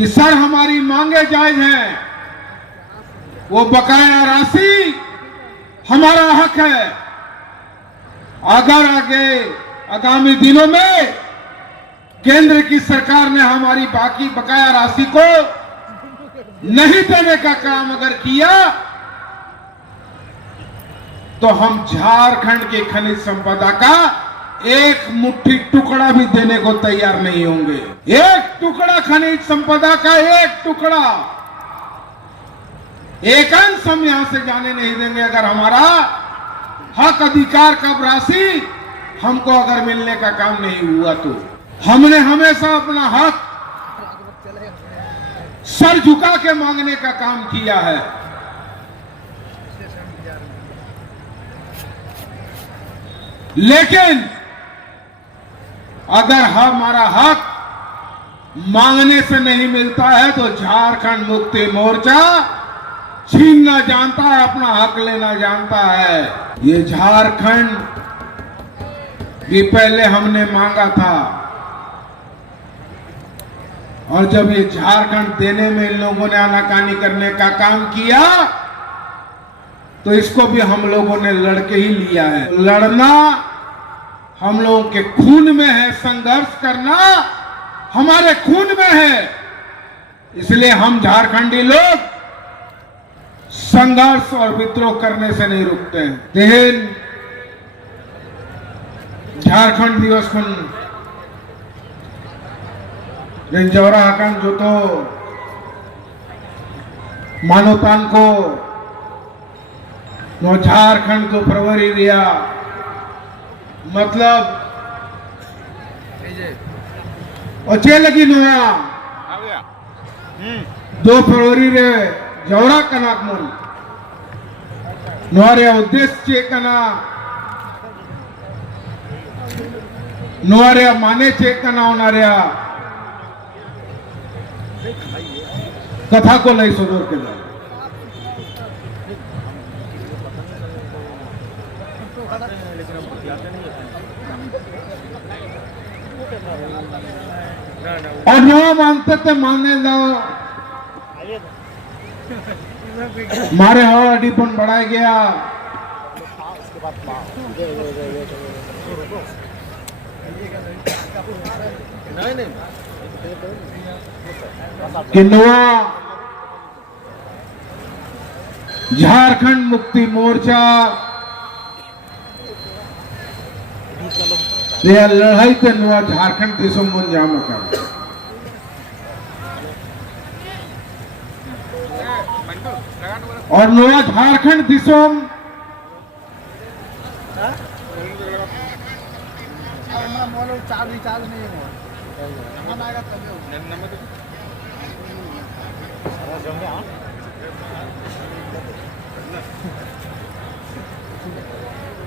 कि सर हमारी मांगे जायज हैं, वो बकाया राशि हमारा हक है। अगर आगामी दिनों में केंद्र की सरकार ने हमारी बाकी बकाया राशि को नहीं देने का काम अगर किया तो हम झारखंड की खनिज संपदा का एक मुट्ठी टुकड़ा भी देने को तैयार नहीं होंगे। एक टुकड़ा खनिज संपदा का, एक टुकड़ा, एक अंश हम यहां से जाने नहीं देंगे। अगर हमारा हक अधिकार का राशि हमको अगर मिलने का काम नहीं हुआ तो हमने हमेशा अपना हक सर झुका के मांगने का काम किया है। लेकिन अगर हमारा हक मांगने से नहीं मिलता है तो झारखंड मुक्ति मोर्चा छीनना जानता है, अपना हक लेना जानता है। ये झारखंड भी पहले हमने मांगा था और जब ये झारखंड देने में इन लोगों ने आनाकानी करने का काम किया तो इसको भी हम लोगों ने लड़के ही लिया है। लड़ना हम लोगों के खून में है, संघर्ष करना हमारे खून में है। इसलिए हम झारखंडी लोग संघर्ष और विद्रोह करने से नहीं रुकते हैं। लेकिन झारखंड दिवस खन जवरा आकान जो तो मानवतान को नो झारखंड को फरवरी रिया मतलब अच्छे लगी नोया 2 फरवरी रे जवरा कनाक मन नोरे उद्देश्य कना नोरे माने चेक कना होनारे कथा को लई सदोर के ला और जो मानते थे मानने जाओ मारे और अडीपन बढ़ाया गया किन्नवा झारखंड मुक्ति मोर्चा लड़ाई ते नुआ झारखंड दिसम बन जाम कर और नुआ झारखंड दिसम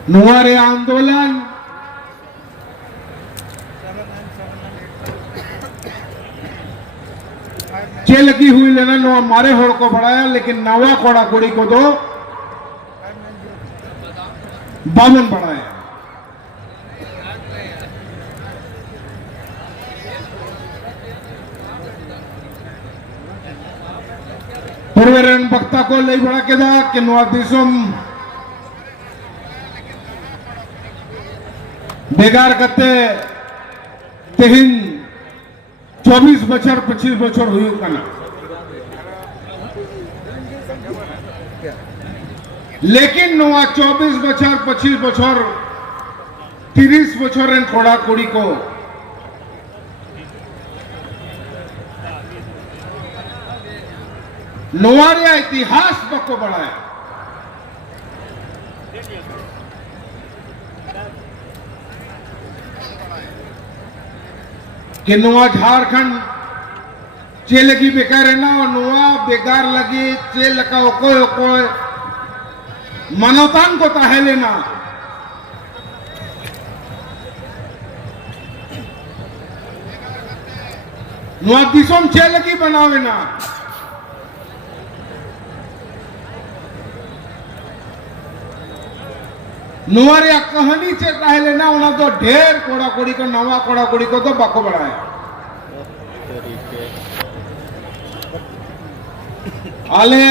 नुआरे आंदोलन चे लगी हुई लेना नो हमारे होड़ को बढ़ाया, लेकिन नवा कोड़ा कोड़ी को दो 52 बढ़ाया। पूर्वेरन वक्ता को ले बढ़ा के दा कि नवा दिसम बेगार करते तेहिन 24 बचर 25 बचर हुई कना, लेकिन नवा 24 बचर 25 बचर 30 बचर इन कोड़ा कोड़ी को नवारिया इतिहास बको बढ़ाया। कि नुआ झारखंड चे लगी बेकार है ना, और नुआ बेकार लगी चे लगा ओको मानवतान को ताहे लेना। नुआ दिसोम चे लगी बनावे ना, नुआरिया कहानी चे ताहे लेना। उन्हें तो ढेर कोड़ा कोड़ी को नवा कोड़ा कोड़ी को तो बाको बढ़ाया। आले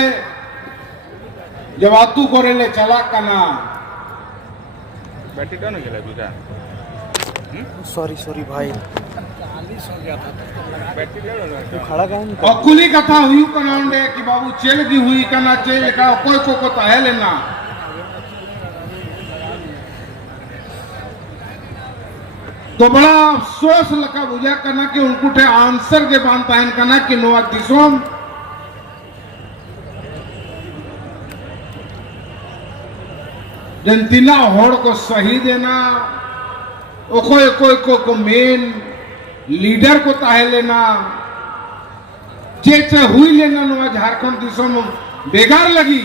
जब आतू करे चला कना बैटरी डाउन हो गया बेटा। सॉरी सॉरी भाई, बैटरी डाउन हो तू गया। खड़ा कहाँ नहीं? अकुली कथा हुई कनाउंडे कि बाबू चेल की हुई कना चेल का कोई को ताहे लेना। तो बड़ा अफसोस लगा बुझा करना कि उनको थे आंसर के बांध पहन करना कि नोआ दिसोम जनतीना होड़ को सही देना कोई कोई को मेन लीडर को ताहे लेना चे हुई लेना नोआ झारखंड दिसोम बेकार लगी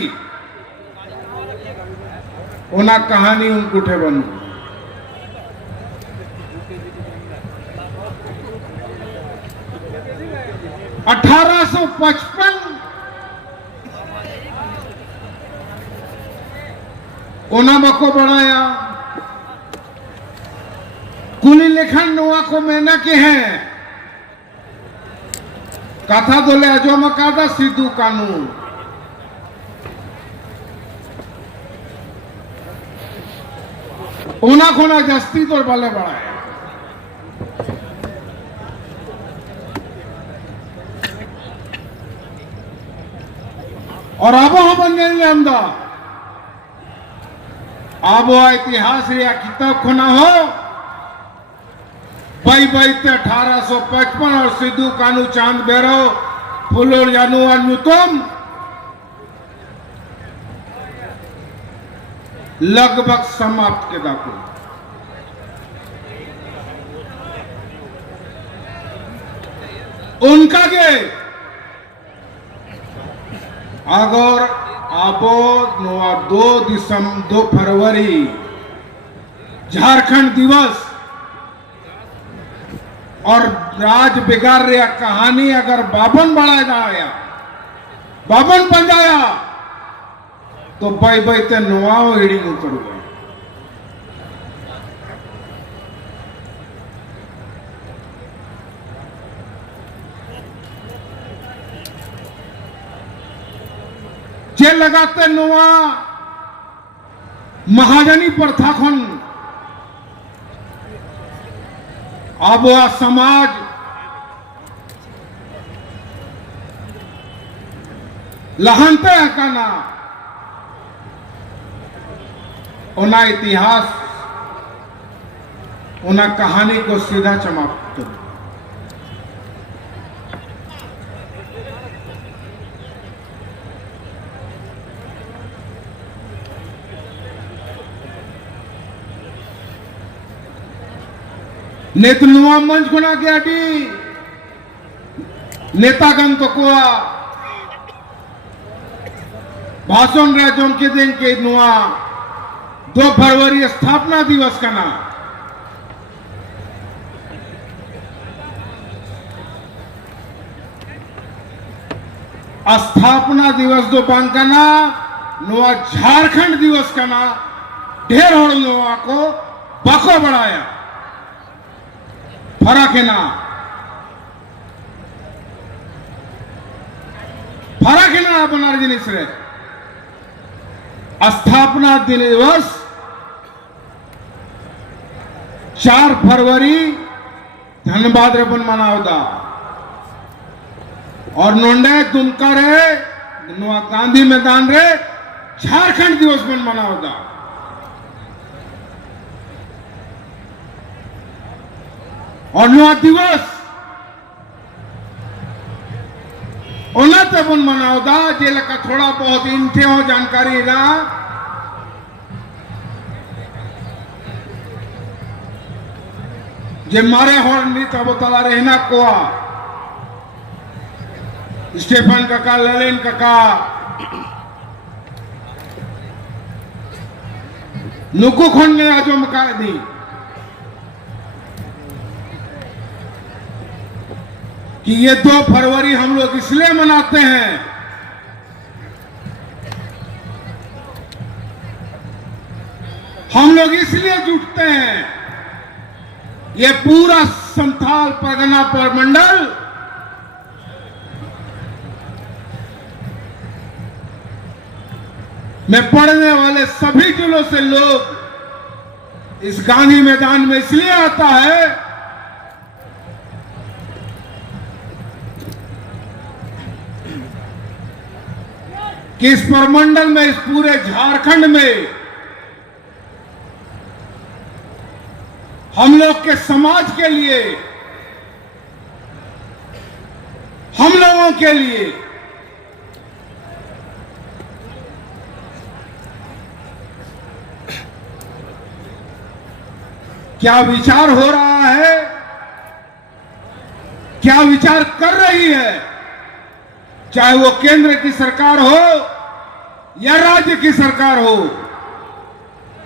ओना कहानी उनको थे बनू 1855 ओनामा को बढ़ाया कुली लेखन नोआ को मैना के हैं कथा दोले अजो मकादा सिद्धू कानून ओना खोना जस्ती तो बले बढ़ाया और अब हम अंदा अब इतिहास या किताब खोना हो भाई भाई 1855 और सिद्धू कानू चांद बेरो फुलोर जानू अनुतम लगभग समाप्त के दाखिल उनका के अगर आबो 2 फरवरी झारखंड दिवस और राज बिगाड़ रहा कहानी अगर बाबन बढ़ाया जाया बाबन बन जाया तो बाई बाई ते नोआओ हिड़ी उतर गए जे लगाते नोआ महाजनी प्रथा खन अब समाज लहनते हैं काना उना इतिहास उना कहानी को सीधा समाप्त करो नेतनुआ मंच खुना गया डी नेतागण तो कुआ भाषण राज्यों के दिन के नुआ 2 फरवरी स्थापना दिवस का नाम स्थापना दिवस दो बांकना नुआ झारखंड दिवस का ना ढेर होड़ नुआ को बको बढ़ाया फर्क है ना बनार जिनिस रे स्थापना दिवस 4 फरवरी धनबाद रे बन मनावदा और नोंडे दुमका रे गांधी मैदान रे झारखंड दिवस बन मनावदा और नवा दिवस उन्नत बन मनावदा जे लका थोड़ा बहुत इनके हो जानकारी ना जे मारे होर नी तब तला रहना कोआ स्टेफन काका ललिन काका नुकु खुन ने आजो मका दी कि ये 2 फरवरी हम लोग इसलिए मनाते हैं हम लोग इसलिए जुटते हैं ये पूरा संथाल परगना प्रमंडल में पढ़ने वाले सभी जिलों से लोग इस गांधी मैदान में इसलिए आता है कि इस प्रमंडल में, इस पूरे झारखंड में हम लोग के समाज के लिए, हम लोगों के लिए क्या विचार हो रहा है, क्या विचार कर रही है, चाहे वो केंद्र की सरकार हो या राज्य की सरकार हो,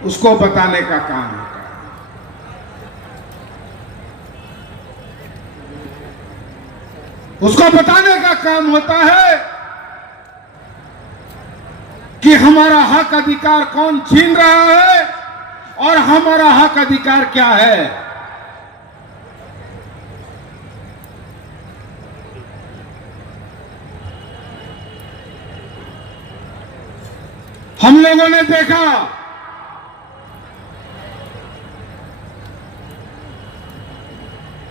उसको बताने का काम है। उसको बताने का काम होता है कि हमारा हक अधिकार कौन छीन रहा है और हमारा हक अधिकार क्या है। हम लोगों ने देखा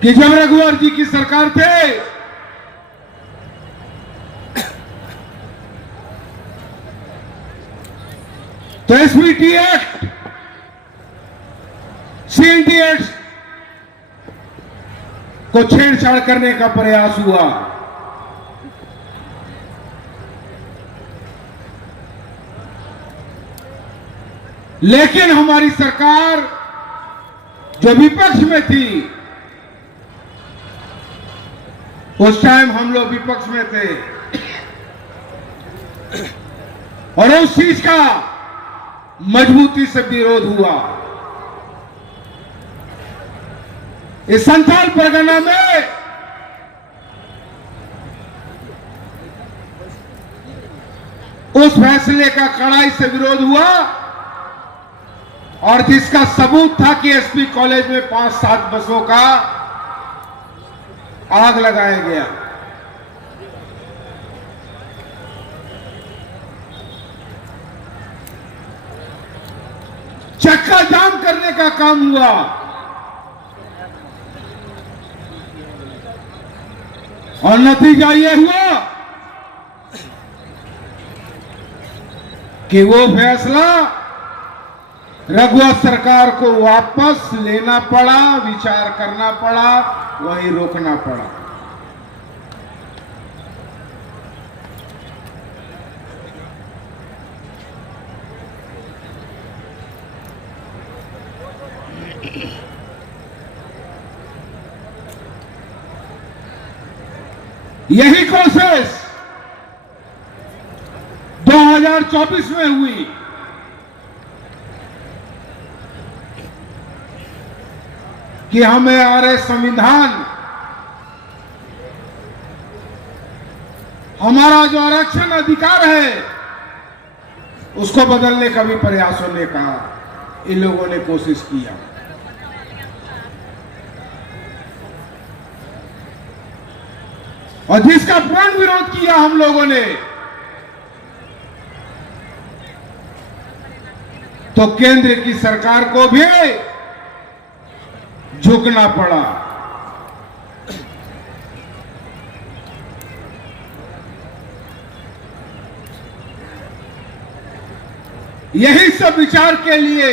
कि जब रघुवर जी की सरकार थे तो एसपीटी एक्ट, सीएनटी एक्ट को छेड़छाड़ करने का प्रयास हुआ। लेकिन हमारी सरकार जो विपक्ष में थी, उस टाइम हम लोग विपक्ष में थे और उस चीज का मजबूती से विरोध हुआ। इस संथाल परगना में उस फैसले का कड़ाई से विरोध हुआ और जिसका सबूत था कि एसपी कॉलेज में 5-7 बसों का आग लगाया गया। चक्का जाम करने का काम हुआ। और नतीजा यह हुआ कि वो फैसला रघुवर सरकार को वापस लेना पड़ा, विचार करना पड़ा, वहीं रोकना पड़ा। यही कोशिश 2024 में हुई। कि हमें आ रहे संविधान, हमारा जो आरक्षण अधिकार है, उसको बदलने का भी प्रयास होने का इन लोगों ने कोशिश किया। और जिसका पूर्ण विरोध किया हम लोगों ने, तो केंद्र की सरकार को भी झुकना पड़ा। यही सब विचार के लिए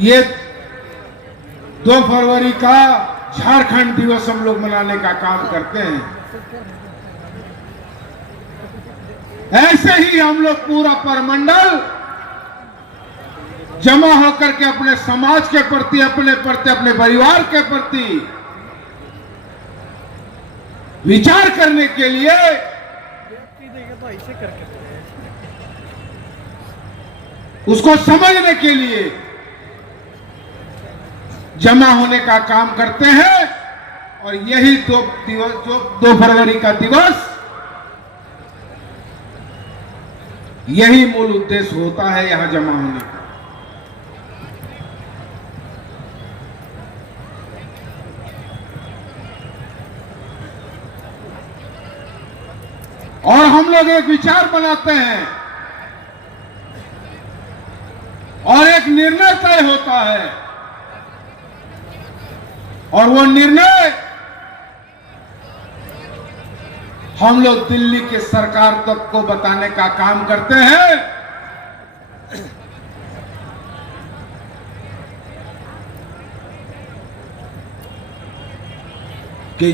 ये 2 फरवरी का झारखंड दिवस हम लोग मनाने का काम करते हैं। ऐसे ही हम लोग पूरा परमंडल जमा होकर के अपने समाज के प्रति, अपने परिवार के प्रति विचार करने के लिए उसको समझने के लिए जमा होने का काम करते हैं। और यही 2 फरवरी का दिवस, यही मूल उद्देश्य होता है यहां जमा होने का। और हम लोग एक विचार बनाते हैं और एक निर्णय तय होता है, और वो निर्णय हम लोग दिल्ली के सरकार तक को बताने का काम करते हैं कि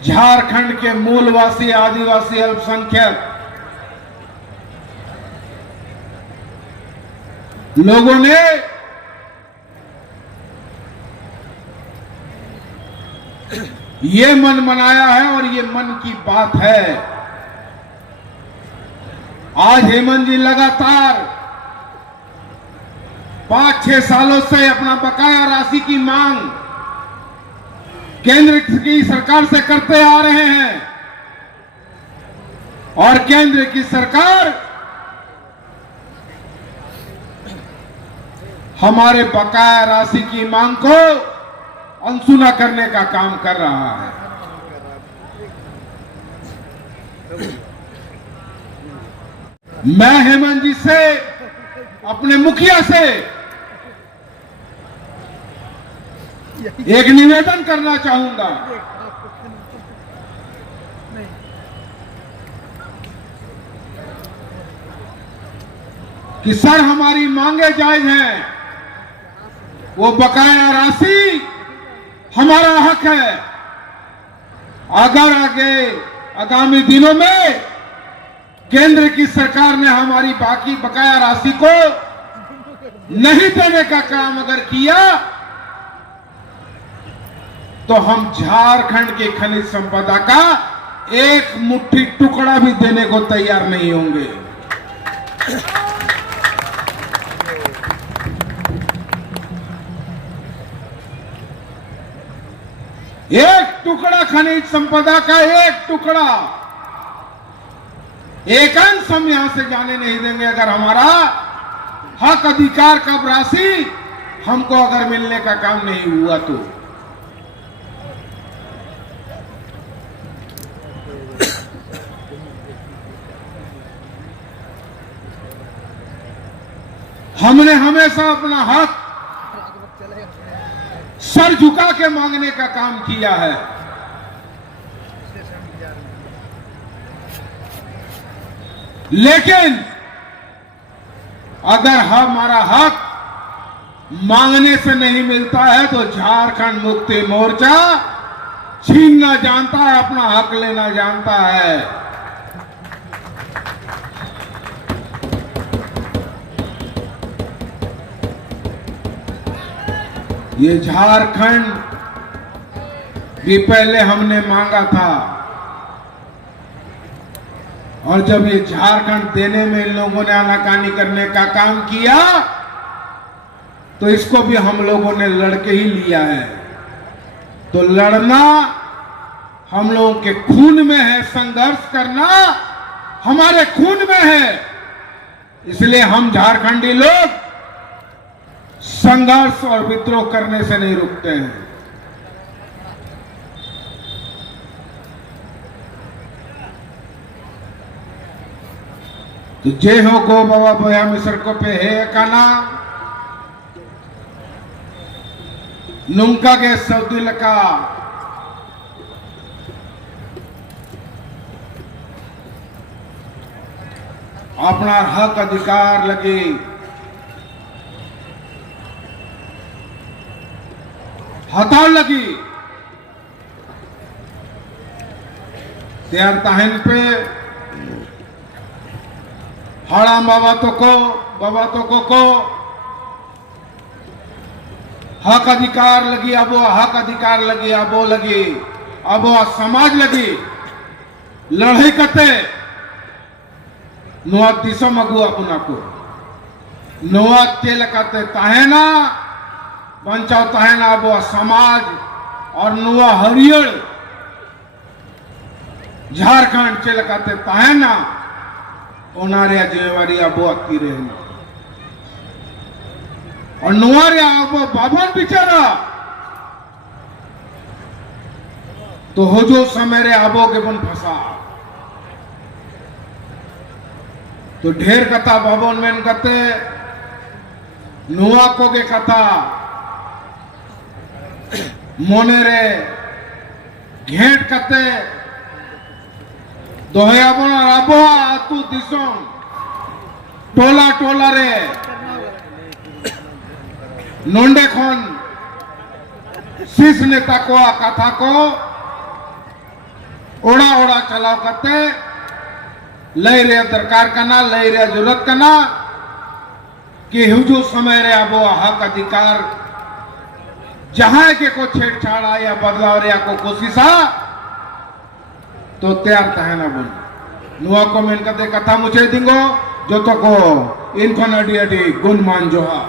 झारखंड के मूलवासी आदिवासी अल्पसंख्यक लोगों ने ये मन बनाया है और ये मन की बात है। आज हेमंत जी लगातार 5-6 सालों से अपना बकाया राशि की मांग केंद्र की सरकार से करते आ रहे हैं, और केंद्र की सरकार हमारे बकाया राशि की मांग को अनसुना करने का काम कर रहा है। मैं हेमंत जी से, अपने मुखिया से एक निवेदन करना चाहूंगा कि सर, हमारी मांगे जायज हैं, वो बकाया राशि हमारा हक है। अगर आगामी दिनों में केंद्र की सरकार ने हमारी बाकी बकाया राशि को नहीं देने का काम अगर किया तो हम झारखंड की खनिज संपदा का एक मुट्ठी टुकड़ा भी देने को तैयार नहीं होंगे। एक टुकड़ा खनिज संपदा का, एक टुकड़ा, एक अंश हम यहां से जाने नहीं देंगे। अगर हमारा हक अधिकार का राशि हमको अगर मिलने का काम नहीं हुआ तो हमने हमेशा अपना हक सर झुका के मांगने का काम किया है। लेकिन अगर हमारा हक मांगने से नहीं मिलता है तो झारखंड मुक्ति मोर्चा छीनना जानता है, अपना हक लेना जानता है। ये झारखंड भी पहले हमने मांगा था, और जब ये झारखंड देने में इन लोगों ने आनाकानी करने का काम किया तो इसको भी हम लोगों ने लड़के ही लिया है। तो लड़ना हम लोगों के खून में है, संघर्ष करना हमारे खून में है। इसलिए हम झारखंडी लोग संघर्ष और विद्रोह करने से नहीं रुकते हैं। तो जय हो गो बाबा भया मिश्र को पे है काना नुमका के सौदिल का अपना हक अधिकार लगे हताल लगी त्यार ताहन पे हाड़ा बाबा तो को हक अधिकार लगी, अब वो हक अधिकार लगी, अब वो लगी, अब वो समाज लगी लड़ाई करते नुआ दिसम अगुआ पुना को नुआ तेल करते ताहेना बंचाव ताहेना अब वो समाज और नुआ हरियर झारखंड चल करते ताहेना ओनारिया जिम्मेवारी अब वो की रहना और नुआरिया अब वो बाबन बिचारा तो हो जो समेरे आबो के बन फंसा तो ढेर कथा भवन में कते नुआ को के कथा मोने रे घेट कते दोहया बना राबो आतु दिसों टोला टोला रे नोंडे खन शीश नेता को कथा को ओड़ा ओड़ा चलाव करते लय रे दरकार करना लय रे जरूरत करना कि हुजू समय रे अब हक अधिकार जहां के को छेड़छाड़ या बदलाव रे को कोशिश तो तैयार तहना बोल नुआ को मेन कते कथा मुझे दिंगो जो तो को इनको नडी अडी गुण मान जोहा